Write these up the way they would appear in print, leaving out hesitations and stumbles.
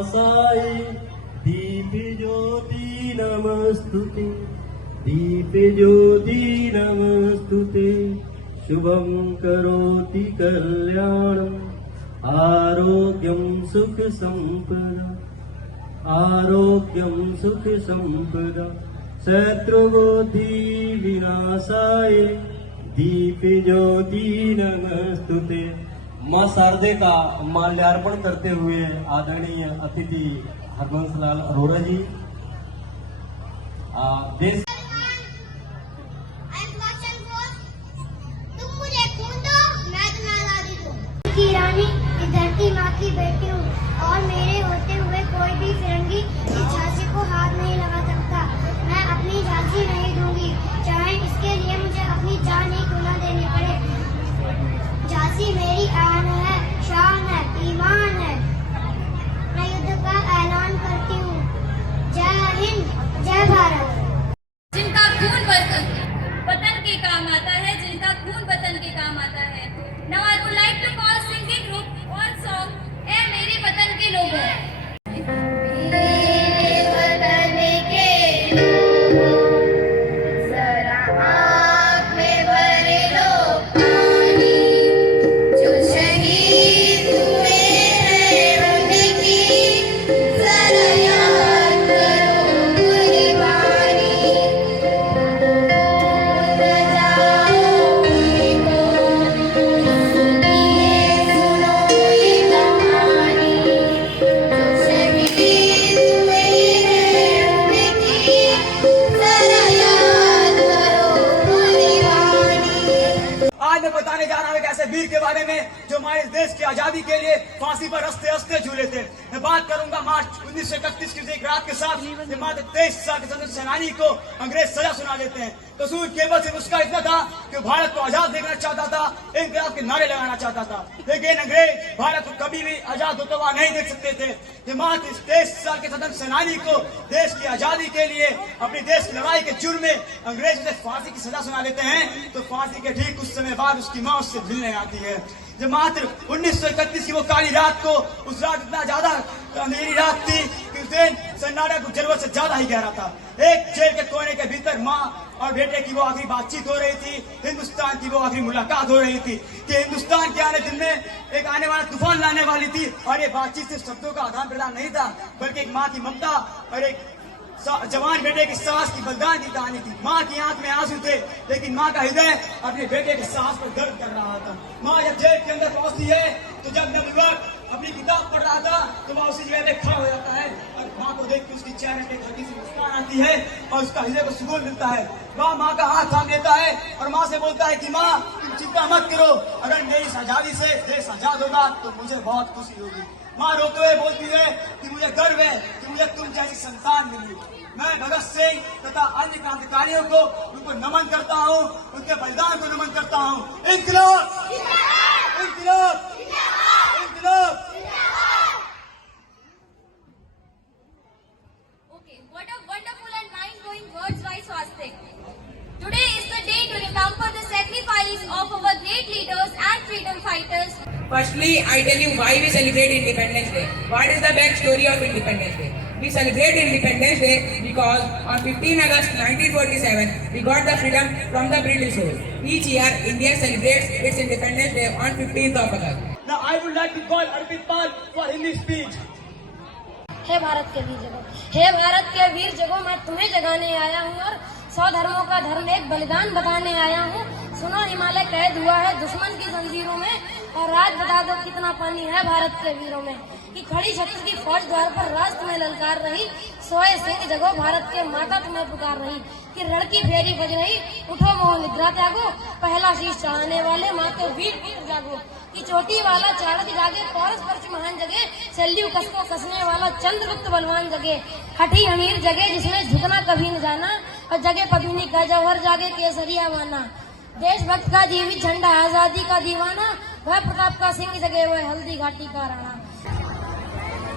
विनाशाय दीप ज्योति नमस्तुते, दीप ज्योति नमस्तुते। शुभं करोति कल्याणम् आरोग्यं सुख संपदा, आरोग्यं सुख संपदा। शत्रुबुद्धि विनाशाय दीप ज्योति नमस्तुते। मां शारदे का माल्यार्पण करते हुए आदरणीय अतिथि हरबंसलाल अरोड़ा जी देश की रानी इस धरती माँ की बेटी हूँ और मेरे होते हुए कोई भी फिरंगी इस झांसी को हाथ नहीं लगा सकता। मैं अपनी झांसी नहीं दूंगी, चाहे इसके लिए मुझे अपनी जान ही क्यों न देनी पड़े। झांसी मेरी आन है, शान है, ईमान है। मैं युद्ध का ऐलान करती हूँ। जय हिंद, जय भारत। जिनका खून वतन के काम आता है, जिनका खून वतन के काम आता है। Now I would like to call singing group on song ए मेरे वतन के लोगों। वीर के बारे में जो हमारे देश की आजादी के लिए फांसी पर हंसते हंसते झूले थे। मैं बात करूंगा मार्च 1931 की एक रात के साथ जब मात्र 23 साल के स्वतंत्र सेनानी को अंग्रेज सजा सुना देते हैं। कसूर केवल सिर्फ उसका इतना था कि भारत को आजाद देखना चाहता था, इनकलाब के नारे लगाना चाहता था, लेकिन अंग्रेज भारत को कभी भी आजाद होता हुआ नहीं देख सकते थे। कि मात्र 23 साल के स्वतंत्र सेनानी को देश की आजादी के लिए अपनी देश की लड़ाई के जुर्म में अंग्रेज उसे फांसी की सजा सुना देते हैं, तो फांसी के ठीक कुछ समय बाद उसकी मां उससे मिलने आती है। जब मात्र 1931 की वो काली रात को, उस रात इतना ज्यादा अंधेरी रात थी कि उस दिन सन्नाटा को जरूरत से ज्यादा ही गहरा था। एक जेल के कोने के भीतर माँ और बेटे की वो आखिरी बातचीत हो रही थी, हिंदुस्तान की वो आखिरी मुलाकात हो रही थी कि हिंदुस्तान के आने दिन में एक आने वाला तूफान लाने वाली थी। और ये बातचीत सिर्फ शब्दों का आदान प्रदान नहीं था, बल्कि एक माँ की ममता और एक जवान बेटे की साहस की बलिदान की कहानी थी। माँ की आंख में आंसू थे, लेकिन माँ का हृदय अपने बेटे के साहस पर दर्द कर रहा था। माँ जब जेल के अंदर पहुंचती है तो जब नवयुवक अपनी किताब पढ़ रहा था तो वह उसी जगह पे खड़ा हो जाता है और माँ को देख के उसकी चेहरे पे हल्की सी मुस्कान आती है और उसका हृदय को सुकून मिलता है। वह माँ का हाथ थाम लेता है और माँ से बोलता है कि माँ तुम चिंता मत करो, अगर मेरी इस आजादी से देश आजाद होगा तो मुझे बहुत खुशी होगी। माँ रोते हुए बोलती है कि मुझे गर्व है कि मुझे तुम जैसी संतान मिली। मैं भगत सिंह तथा अन्य क्रांतिकारियों को उनको नमन करता हूँ, उनके बलिदान को नमन करता हूँ। इंकलाब, इंकलाब, इंकलाब। Okay, what a wonderful and mind-blowing words by Swastik. Today is the day to remember the sacrifice of our great leaders and freedom fighters. Firstly, I tell you why we celebrate Independence Day. What is the backstory of Independence Day? We celebrate Independence Day because on 15 August 1947, we got the freedom from the British rule. Each year, India celebrates its Independence Day on 15th of August. Now, I would like to call Arpit Pal for Hindi speech. हे भारत के वीर जगो, हे भारत के वीर जगो, मैं तुम्हें जगाने आया हूँ और 100 धर्मों का धर्म एक बलिदान बताने आया हूँ। सुनो हिमालय कैद हुआ है दुश्मन की जंजीरों में, और राज बता दो कितना पानी है भारत के वीरों में। कि खड़ी छत्र की फौज द्वार पर राज तुम्हें ललकार रही, सोए सिंह जगो भारत के माता तुम्हें पुकार रही। कि रणकी फेरी बज रही, उठो मोह निद्रा त्यागो, पहला शीश चढ़ाने वाले माँ के वीर पुत्र जागो। कि चोटी वाला चाणक जागे, पौरस पर्च महान जगे, शल्यू कसको कसने वाला चंद्रगुप्त बलवान जगे। हठी हमीर जगे जिसने झुकना कभी न जाना, और जगे पद्मिनी का जौहर जागे केसरिया वाना। देशभक्त का जीवित झंडा आजादी का दीवाना, वह प्रताप का सिंह जगे वह हल्दी घाटी का राणा।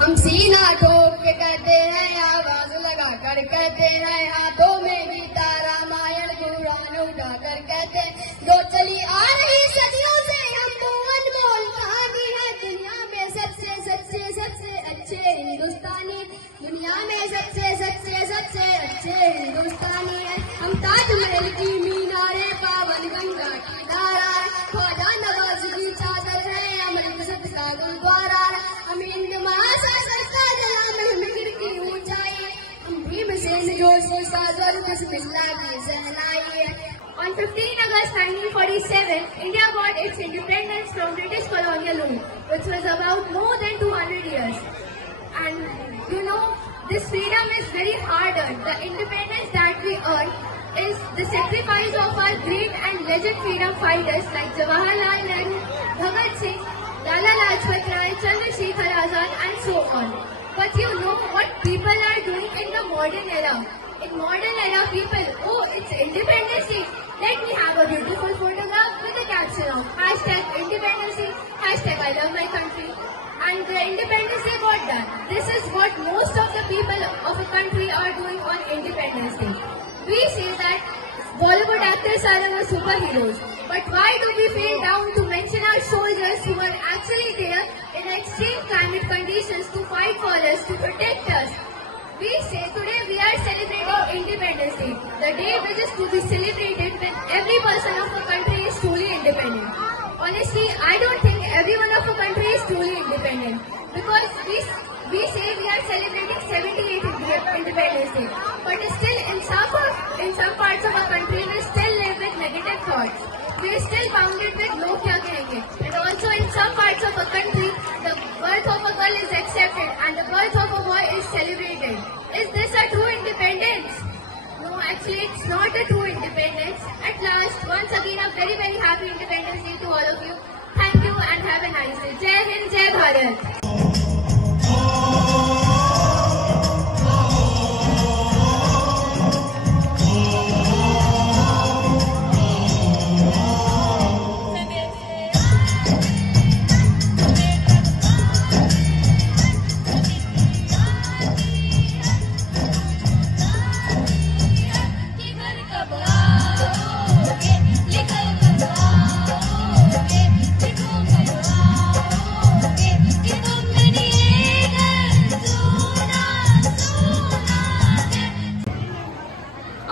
हम सीना ठोक के कहते हैं, आवाज लगा कर कहते हैं, हाथों में गीता रामायण कुरान उठा कर कहते हैं, जो चली आ रही सदियों से हम अनमोल कहानी है, दुनिया में सबसे सच्चे सबसे अच्छे हिंदुस्तान मशीन जोश को साजोर बिस्मिल्लाह की सहनाई है। On 15 August 1947, India got its independence from British colonial rule, which was about more than 200 years. And you know, this freedom is very hard-earned. The independence that we earned is the sacrifice of our great and legend freedom fighters like Jawaharlal Nehru, Bhagat Singh, Lala Lajpat Rai, Chandrasekhar Azad, and so on. But you know what people are doing in the modern era? In modern era, people, oh, it's Independence Day. Let me have a beautiful photograph with the caption of #Independence Day, #I love my country. And the Independence Day got done. This is what most of the people of a country are doing on Independence Day. We say that Bollywood actors are our superheroes. But why do we feel down to mention our soldiers who are actually there in extreme climate conditions to fight for us, to protect us? We say today we are celebrating Independence Day, the day which is to be celebrated when every person of a country is truly independent. Honestly, I don't think everyone of a country is truly independent because we say we are celebrating 78th Independence Day, but still in some parts of our country we still live with negative thoughts. We are still bounded with log kya kahenge. And also in some parts of a country, the birth of a girl is accepted and the birth of a boy is celebrated. Is this a true independence? No, actually it's not a true independence. At last, once again a very very happy Independence Day to all of you. Thank you and have a nice day. Jai Hind, Jai Bharat.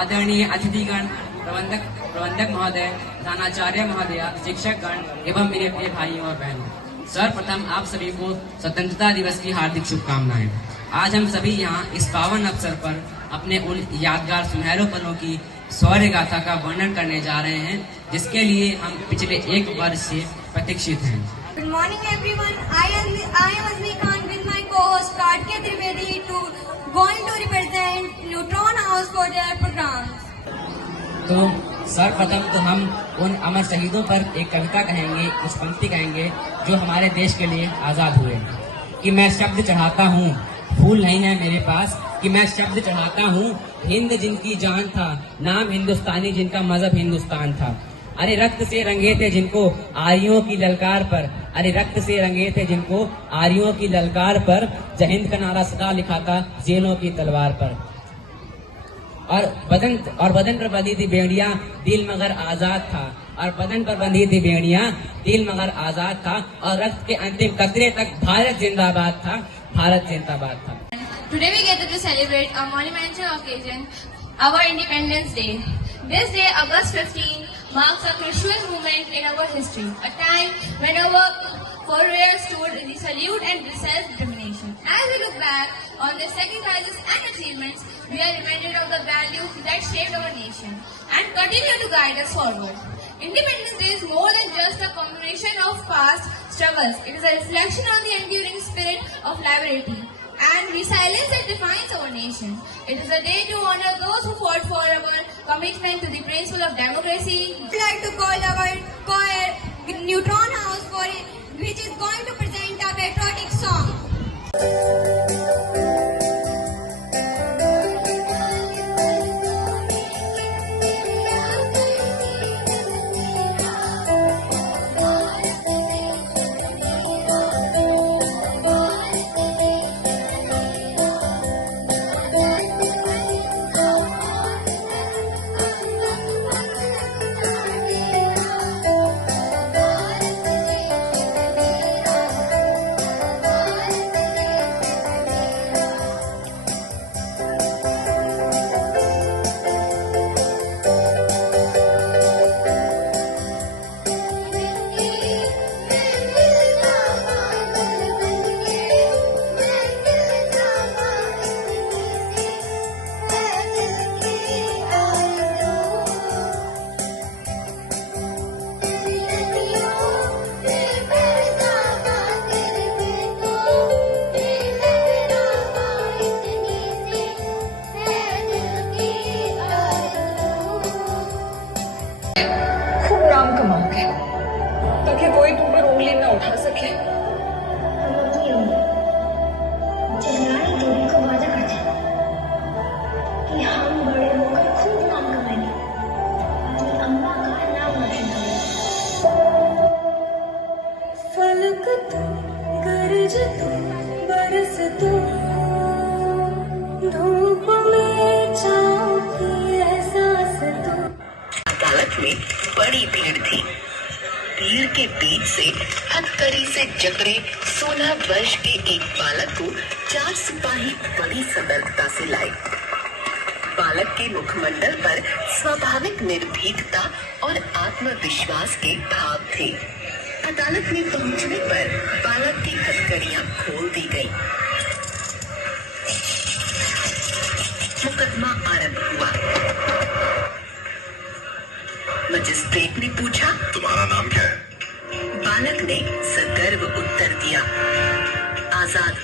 आदरणीय अतिथिगण, प्रबंधक महोदय, प्रधानाचार्य महोदय, शिक्षकगण एवं मेरे प्रिय भाइयों और बहनों, सर्वप्रथम आप सभी को स्वतंत्रता दिवस की हार्दिक शुभकामनाएं। आज हम सभी यहाँ इस पावन अवसर पर अपने उन यादगार सुनहरे पलों की शौर्य गाथा का वर्णन करने जा रहे हैं, जिसके लिए हम पिछले 1 वर्ष से प्रतीक्षित हैं। Good morning everyone. I am Azmi Khan with my co-host Kartikeya Trivedi going to represent Neutron House for their programs. तो सर्वप्रथम तो हम उन अमर शहीदों पर एक कविता कहेंगे, कुछ पंक्ति कहेंगे जो हमारे देश के लिए आजाद हुए। कि मैं शब्द चढ़ाता हूँ, फूल नहीं है मेरे पास, कि मैं शब्द चढ़ाता हूँ, हिंद जिनकी जान था, नाम हिंदुस्तानी जिनका मजहब हिंदुस्तान था। अरे रक्त से रंगे थे जिनको आर्यों की ललकार पर, अरे रक्त से रंगे थे जिनको आर्यों की ललकार पर, जहिंद का नारा सदा लिखा था जेलों की तलवार पर। और बदन पर बंधी थी बेड़ियां, दिल मगर आजाद था। और बदन पर बंधी थी बेड़ियां, दिल मगर आजाद था। और रक्त के अंतिम कतरे तक भारत जिंदाबाद था, भारत जिंदाबाद था। Today we gather to celebrate a monumental occasion, our Independence Day. This day, August 15, marks a crucial moment in our history, a time when our forebears stood in the salute and self-determination. As we look back on their sacrifices and achievements, we are reminded of the values that shaped our nation and continue to guide us forward. Independence Day is more than just a commemoration of past struggles. It is a reflection on the enduring spirit of liberty and resilience that defines our nation. It is a day to honor those who fought for our commitment to the principle of democracy. I would like to call our choir Neutron House for which is going to present a patriotic song. बड़ी भीड़ थी। भीड़ के बीच से हथकड़ी से जकड़े 16 वर्ष के एक बालक को 4 सिपाही बड़ी सतर्कता से लाए। बालक के मुखमंडल पर स्वाभाविक निर्भीकता और आत्मविश्वास के भाव थे। अदालत में पहुंचने पर बालक की हथकड़ियां खोल दी गईं। मुकदमा आरंभ हुआ। मजिस्ट्रेट ने पूछा, तुम्हारा नाम क्या है? बालक ने सगर्व उत्तर दिया, आजाद।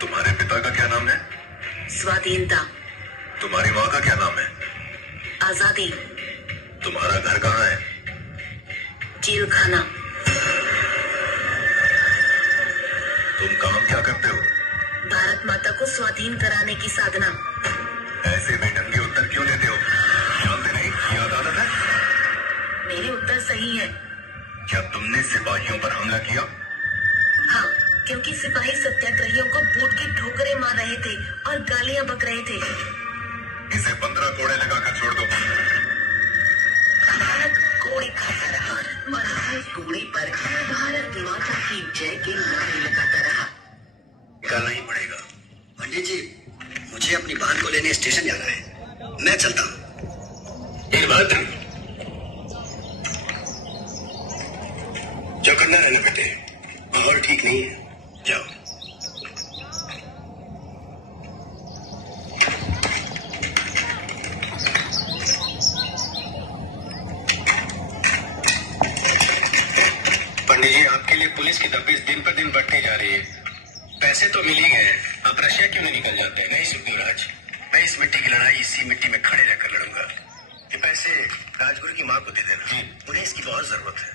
तुम्हारे पिता का क्या नाम है? स्वाधीनता। तुम्हारी माँ का क्या नाम है? आजादी। तुम्हारा घर कहाँ है? जेल खाना। तुम काम क्या करते हो? भारत माता को स्वाधीन कराने की साधना। ऐसे बेढंगे उत्तर क्यों देते हो? जानते नहीं ये अदालत है? मेरे उत्तर सही है। क्या तुमने सिपाहियों पर हमला किया? हाँ, क्योंकि सिपाही सत्याग्रहियों को बूट की ठोकरें मार रहे थे और गालियां बक रहे थे। इसे 15 कोड़े लगाकर छोड़ दो। बालक कोड़े खाता रहा, मराए कोड़े पर भारत माता की जय के नारे लगाता रहा। निकालना ही पड़ेगा। पंडित जी, मुझे अपनी बात को लेने स्टेशन जाना है, मैं चलता हूँ। वीरभद्र, जो करना रहना करते, माहौल ठीक नहीं है, जाओ। पंडित जी, आपके लिए पुलिस की तफ्तीश दिन पर दिन बढ़ती जा रही है। पैसे तो मिल ही गए, आप रशिया क्यों नहीं निकल जाते? नहीं सुखदेवराज, मैं इस मिट्टी की लड़ाई इसी मिट्टी में खड़े रहकर लड़ूंगा। ये पैसे राजगुरु की माँ को दे देना, उन्हें इसकी बहुत जरूरत है।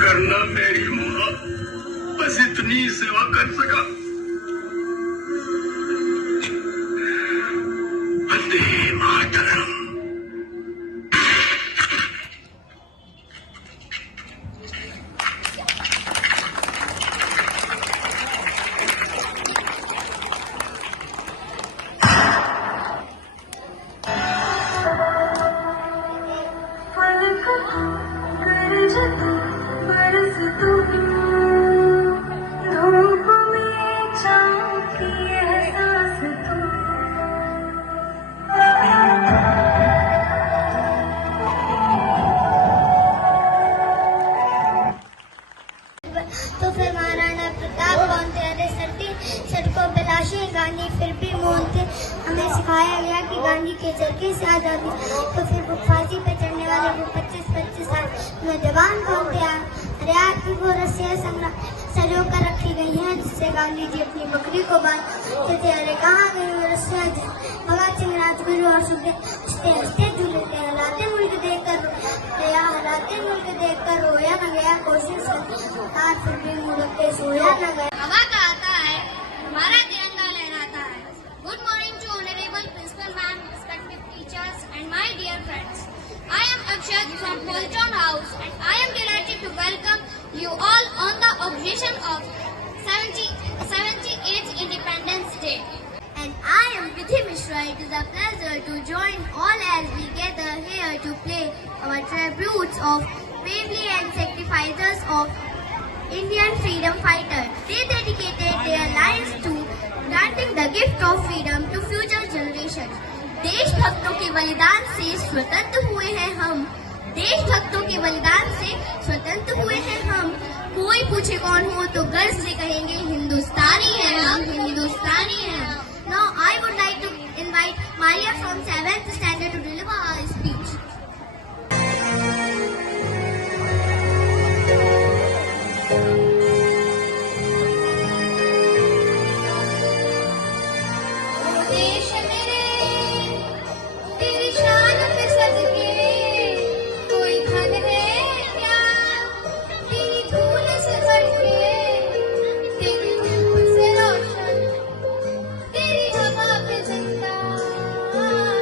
करना मेरी माँ, बस इतनी सेवा कर सका। वंदे मातरम। तो फिर महाराणा प्रताप कौन थे? अरे सड़कों पे लाशें, गांधी फिर भी मौन थे। हमें सिखाया गया कि गांधी के चरखे से आजादी। तो फिर वो फांसी पे चढ़ने वाले वो 25-25 साल नौजवान कौन थे? अरे आज भी वो रस्सियां सरियों कर रखी गई हैं जिससे गांधी जी अपनी बकरी को बांधते थे। अरे कहाँ गई वो रस्सियां? भगत सिंह, राजगुरु और सुखदेव हंसते झूले थे। हराते मुल्क देखकर रोया न गया, कोशिश कर फिर भी मुल्क पे सोया न गया। हवा का आता है, हमारा तिरंगा लहराता है। Good morning to honorable principal ma'am, respected teachers and my dear friends. Jyoti Mishra. It is a pleasure to join all as we gather here to play our tributes of bravely and sacrifices of Indian freedom fighters. They dedicated their lives to granting the gift of freedom to future generations. देशभक्तों के बलिदान से स्वतंत्र हुए हैं हम, देशभक्तों के बलिदान से स्वतंत्र हुए हैं हम। कोई पूछे कौन हो तो गर्व से कहेंगे हिंदुस्तानी हैं हम, हिंदुस्तानी हैं। Now I would like to invite Maria from 7th standard to deliver our speech. देश मेरे तेरी शान पे सदके कोई धन है क्या, तेरी धूल से भड़के तेरी धूप से रोशन, तेरी हवा पे जिंदा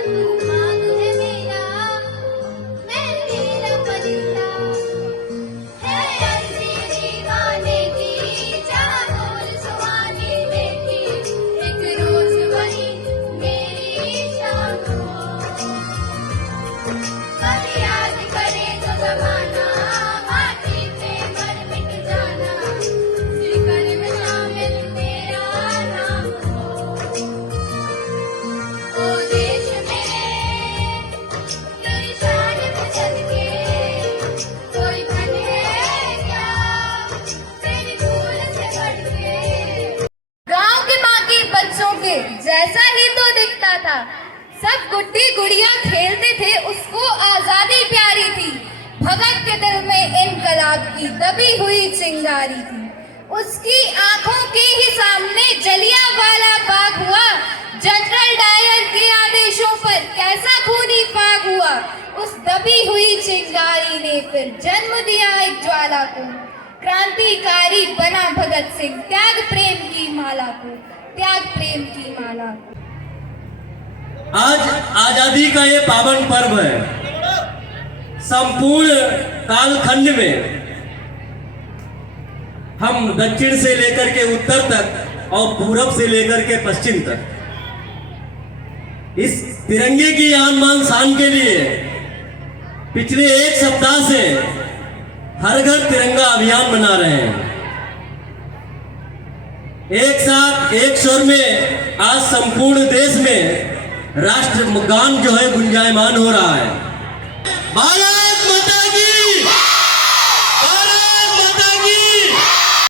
तू मान है मेरा, मैं तेरा परिंदा। है अंधी दीवाने की चारों सुहानी बेटी, एक रोज बनी मेरी शान हो। कभी याद करे तो जमाना, माटी पे मर मिट जाना, जिगर में शामिल तेरा नाम हो। ओ देश मेरे तेरी शान पे सदके कोई धन है क्या, तेरी धूल से भड़के। गांव के बाकी बच्चों के जैसा ही तो दिखता था, सब गुड्डी गुड़िया खेलते थे, उसको आजादी प्यारी थी। भगत के दिल में इनकलाब की दबी हुई चिंगारी थी, उसकी आंखों के ही सामने जलियांवाला बाग हुआ। जनरल डायर के आदेशों पर कैसा खूनी फाग हुआ, उस दबी हुई चिंगारी ने फिर जन्म दिया एक ज्वाला को। क्रांतिकारी बना भगत सिंह, त्याग प्रेम की माला को, त्याग प्रेम की माला को। आज आजादी का ये पावन पर्व है। संपूर्ण कालखंड में हम दक्षिण से लेकर के उत्तर तक और पूरब से लेकर के पश्चिम तक इस तिरंगे की आन मान शान के लिए पिछले एक सप्ताह से हर घर तिरंगा अभियान मना रहे हैं। एक साथ एक स्वर में आज संपूर्ण देश में राष्ट्रगान जो है गुंजायमान हो रहा है। भारत